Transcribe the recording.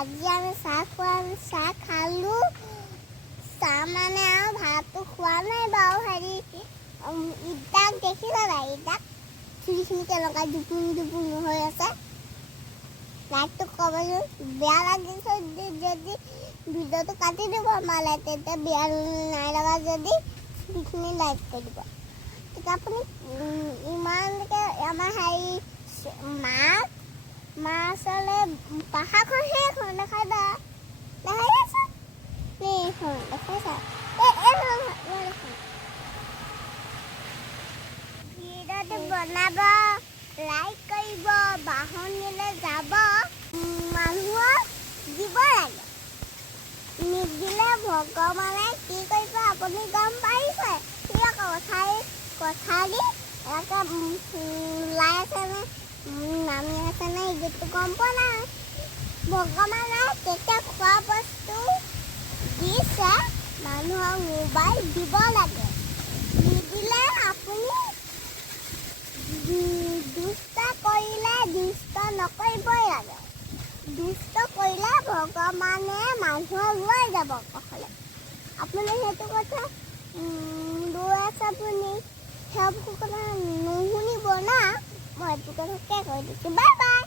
আজি আমি চাহ খালোঁ চাহ মানে আৰু ভাতটো খোৱা নাই বাৰু হেৰি ইটাক দেখিছা নাই ইটাক খিৰিখিনি কেনেকুৱা দুপুং হৈ আছে লাইটটো ক'বচোন বেয়া লাগিছে যদি ভিডিঅ'টো কাটি দিব আমালৈ তেতিয়া বেয়া নাই লগা যদি খিৰিখিনি লাইট কৰি দিব তেতিয়া আপুনি ইমানকৈ আমাৰ হেৰি মাছলৈ পাহাৰখন সেইখন দেখাই দা দেখাই আছে এইখন দেখাইছা ভিডিঅ'টো বনাব লাইক কৰিব বাহনীলৈ যাব মানুহক দিব লাগে নিদিলে ভগৱানে কি কৰিব আপুনি গম পাইছে কথা দি এনেকৈ ওলাই আছেনে নামি আছেনে এইটো গম পোৱা নাই ভগৱানে তেতিয়া খোৱা বস্তু দিছে মানুহক মোবাইল দিব লাগে নিদিলে আপুনি দুষ্ট কৰিলে দুষ্ট নকৰিবই লাগে দুষ্ট কৰিলে ভগৱানে মানুহক লৈ যাব ক'লে আপুনি সেইটো কথা লৈ আছে আপুনি সেইবোৰ কথা নুশুনিব না মই এইটো কথাকে কৈ দিছোঁ বাই বাই